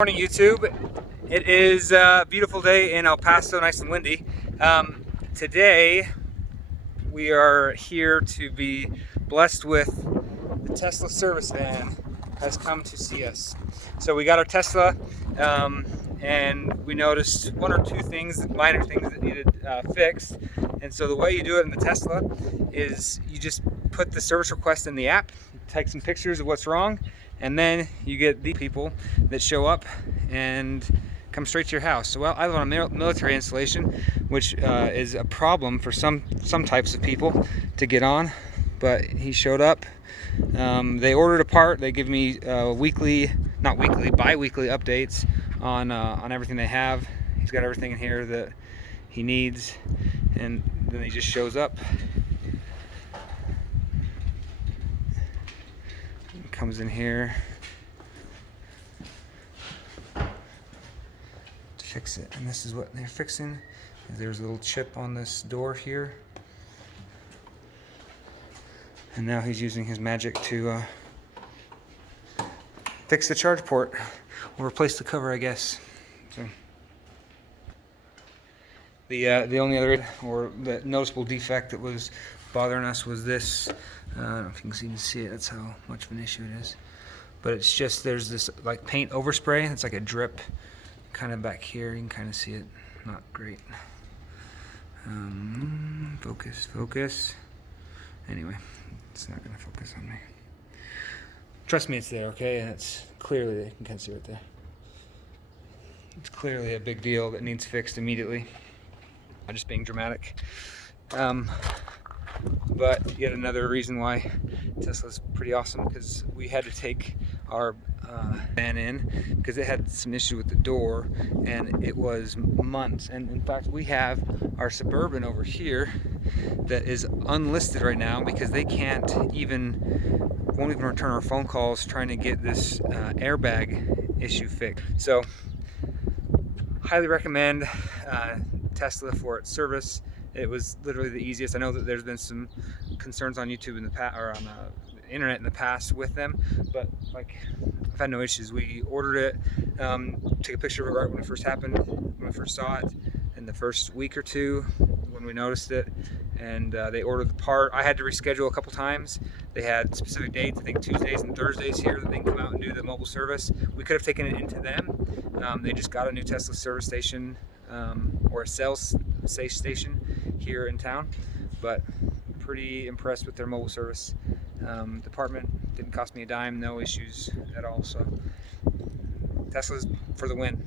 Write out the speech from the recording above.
Morning YouTube. It is a beautiful day in El Paso, nice and windy. Today we are here to be blessed with the Tesla service van has come to see us. So we got our Tesla and we noticed one or two things, minor things that needed fixed. And so the way you do it in the Tesla is you just put the service request in the app, take some pictures of what's wrong, and then you get the people that show up and come straight to your house. So, well, I live on a military installation, which is a problem for some types of people to get on. But he showed up. They ordered a part. They give me bi-weekly updates on everything they have. He's got everything in here that he needs, and then he just shows up. Comes in here to fix it, and this is what they're fixing. There's a little chip on this door here, and now he's using his magic to fix the charge port or replace the cover, I guess. So the only other or the noticeable defect that was bothering us was this. I don't know if you can even see it. That's how much of an issue it is. But it's just there's this like paint overspray. It's like a drip kind of back here. You can kind of see it. Not great. Focus. Anyway, it's not going to focus on me. Trust me, it's there, okay? And it's clearly, you can kind of see right there. It's clearly a big deal that needs fixed immediately. I'm just being dramatic. But yet another reason why Tesla's pretty awesome, because we had to take our van in because it had some issue with the door, and it was months. And in fact, we have our Suburban over here that is unlisted right now because they won't even return our phone calls trying to get this airbag issue fixed. So highly recommend Tesla for its service. It was literally the easiest. I know that there's been some concerns on YouTube in the past, or on the internet in the past with them, but like I've had no issues. We ordered it, took a picture of it right when it first happened, when we first saw it, in the first week or two when we noticed it, and they ordered the part. I had to reschedule a couple times. They had specific dates, I think Tuesdays and Thursdays here, that they can come out and do the mobile service. We could have taken it into them. They just got a new Tesla service station, or a sales station here in town, but pretty impressed with their mobile service. Department didn't cost me a dime, no issues at all. So Tesla's for the win.